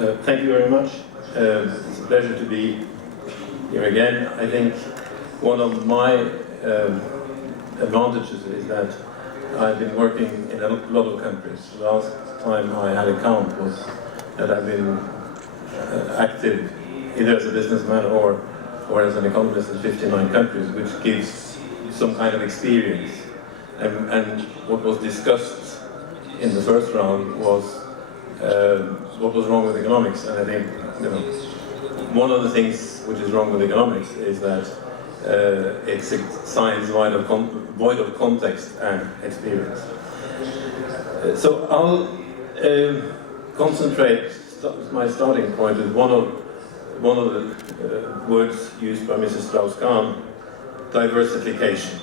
Thank you very much. It's a pleasure to be here again. I think one of my advantages is that I've been working in a lot of countries. The last time I had a count was that I've been active either as a businessman or as an economist in 59 countries, which gives some kind of experience. And what was discussed in the first round was what was wrong with economics. And I think, one of the things which is wrong with economics is that it's a science void of context and experience. So I'll concentrate. My starting point is one of the words used by Mrs. Strauss-Kahn, diversification.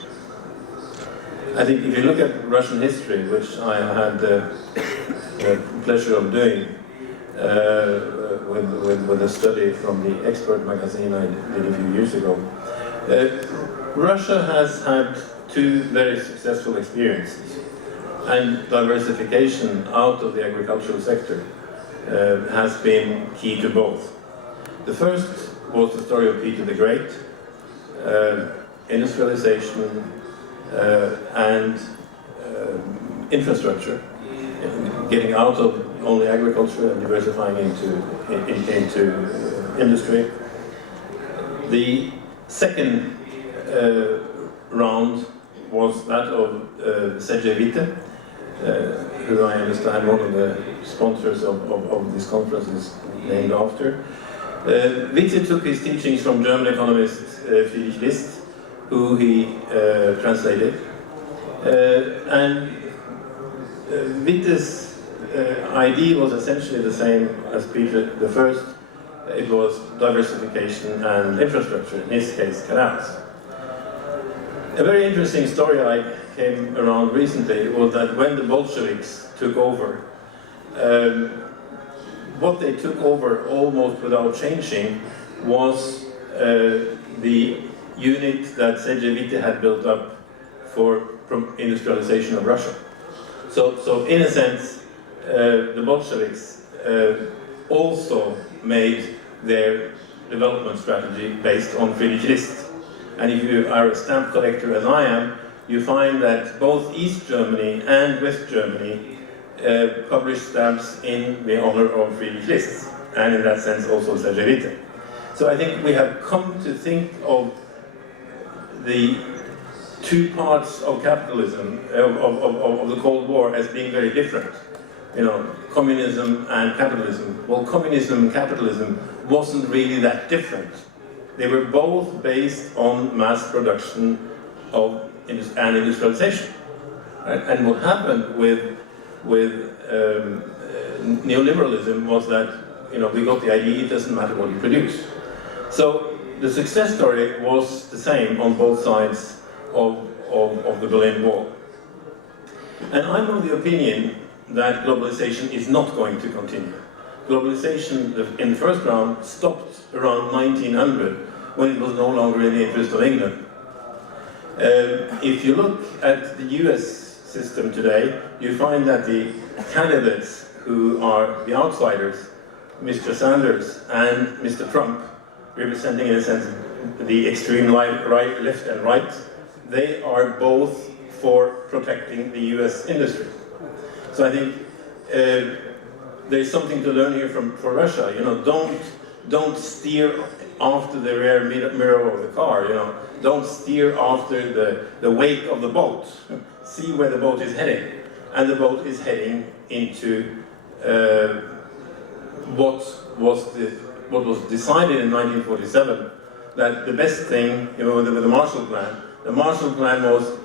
I think if you look at Russian history, which I had the pleasure of doing with a study from the Expert magazine I did a few years ago, Russia has had two very successful experiences, and diversification out of the agricultural sector has been key to both. The first was the story of Peter the Great, industrialization and infrastructure, getting out of only agriculture and diversifying into industry. The second round was that of Sergej Witte, who I understand one of the sponsors of this conference is named after. Witte took his teachings from German economist Friedrich List, who he translated. And Witte's idea was essentially the same as Peter the First. It was diversification and infrastructure, in his case, canals. A very interesting story I came around recently was that when the Bolsheviks took over, what they took over almost without changing was the unit that Sergej Witte had built up for industrialization of Russia. So in a sense, the Bolsheviks also made their development strategy based on Friedrich List. And if you are a stamp collector as I am, you find that both East Germany and West Germany published stamps in the honor of Friedrich List, and in that sense also Sergej Witte. So I think we have come to think of the two parts of capitalism, of the Cold War, as being very different. Communism and capitalism. Well, communism and capitalism wasn't really that different. They were both based on mass production and industrialization. Right? And what happened with neoliberalism was that we got the idea it doesn't matter what you produce. So the success story was the same on both sides of the Berlin Wall. And I'm of the opinion that globalization is not going to continue. Globalization in the first round stopped around 1900 when it was no longer in the interest of England. If you look at the US system today, you find that the candidates who are the outsiders, Mr. Sanders and Mr. Trump, representing in a sense the extreme left and right, they are both for protecting the US industry. So I think there's something to learn here for Russia. Don't steer after the rear mirror of the car. Don't steer after the wake of the boat. See where the boat is heading, and the boat is heading into what was decided in 1947. That the best thing, with the Marshall Plan. The Marshall Plan was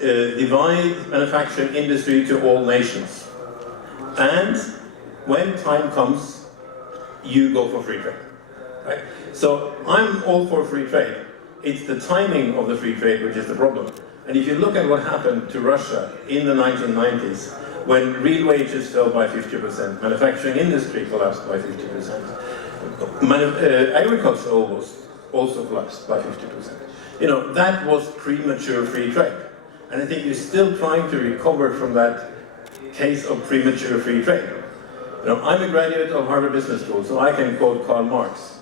divide manufacturing industry to all nations. And when time comes, you go for free trade. Right? So I'm all for free trade. It's the timing of the free trade which is the problem. And if you look at what happened to Russia in the 1990s, when real wages fell by 50%, manufacturing industry collapsed by 50%, agriculture also collapsed by 50%. That was premature free trade. And I think you're still trying to recover from that case of premature free trade. You know, I'm a graduate of Harvard Business School, so I can quote Karl Marx.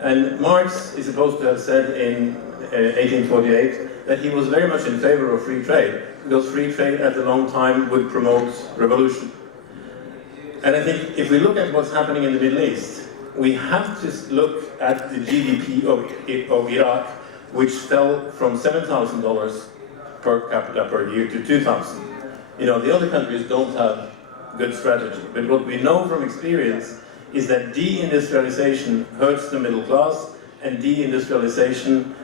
And Marx is supposed to have said in 1848 that he was very much in favor of free trade, because free trade at the long time would promote revolution. And I think if we look at what's happening in the Middle East, we have to look at the GDP of Iraq, which fell from $7,000 per capita per year to 2,000. You know, the other countries don't have good strategy. But what we know from experience is that deindustrialization hurts the middle class, and deindustrialization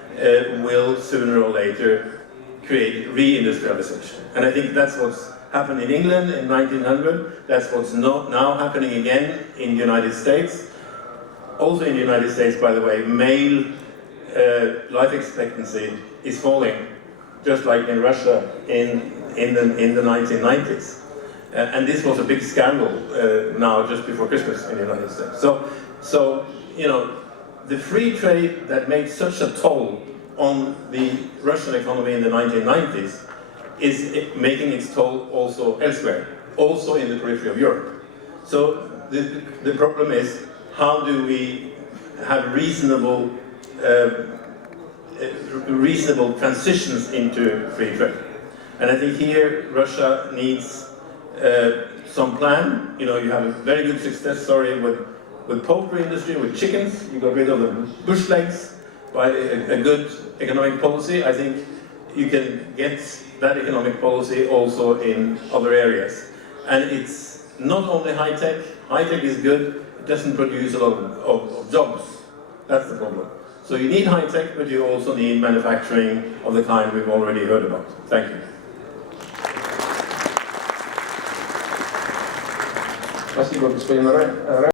will sooner or later create reindustrialization. And I think that's what's happened in England in 1900, that's what's now happening again in the United States. Also in the United States, by the way, male life expectancy is falling, just like in Russia in the 1990s. And this was a big scandal now just before Christmas in the United States. So you know, the free trade that made such a toll on the Russian economy in the 1990s is making its toll also elsewhere, also in the periphery of Europe. So the problem is, how do we have reasonable transitions into free trade? And I think here Russia needs some plan. You know, you have a very good success story with poultry industry, with chickens. You got rid of the bush legs by a good economic policy. I think you can get that economic policy also in other areas. And it's not only high-tech. High-tech is good, it doesn't produce a lot of jobs. That's the problem. So you need high-tech, but you also need manufacturing of the kind we've already heard about. Thank you. Спасибо, господин Райнерт.